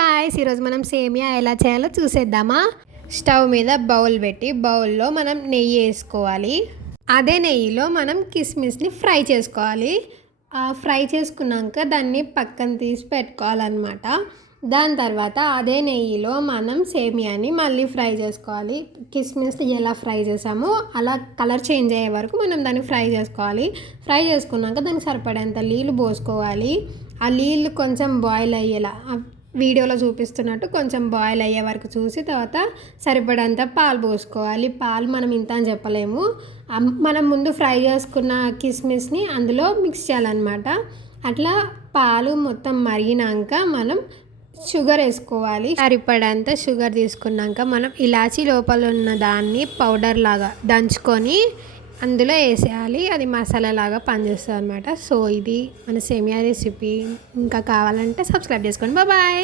Guys, ఈరోజు మనం సేమియా ఎలా చేయాలో చూసేద్దామా. స్టవ్ మీద బౌల్ పెట్టి బౌల్లో మనం నెయ్యి వేసుకోవాలి. అదే నెయ్యిలో మనం కిస్మిస్ని ఫ్రై చేసుకోవాలి. ఫ్రై చేసుకున్నాక దాన్ని పక్కన తీసి పెట్టుకోవాలన్నమాట. దాని తర్వాత అదే నెయ్యిలో మనం సేమియాని మళ్ళీ ఫ్రై చేసుకోవాలి. కిస్మిస్ని ఎలా ఫ్రై చేసామో అలా కలర్ చేంజ్ అయ్యే వరకు మనం దాన్ని ఫ్రై చేసుకోవాలి. ఫ్రై చేసుకున్నాక దానికి సరిపడేంత నీళ్ళు పోసుకోవాలి. ఆ నీళ్ళు కొంచెం బాయిల్ అయ్యేలా వీడియోలో చూపిస్తున్నట్టు కొంచెం బాయిల్ అయ్యే వరకు చూసి తర్వాత సరిపడంత పాలు పోసుకోవాలి. పాలు మనం ఇంత అని చెప్పలేము. మనం ముందు ఫ్రై చేసుకున్న కిస్మిస్ని అందులో మిక్స్ చేయాలన్నమాట. అట్లా పాలు మొత్తం మరిగినాక మనం షుగర్ వేసుకోవాలి. సరిపడంత షుగర్ తీసుకున్నాక మనం ఇలాచీ లోపల ఉన్న దాన్ని పౌడర్ లాగా దంచుకొని అందులో వేసేయాలి. అది మసాలా లాగా పనిచేస్తుంది అనమాట. సో ఇది మన సేమియా రెసిపీ. ఇంకా కావాలంటే సబ్స్క్రైబ్ చేసుకోండి. బాయ్.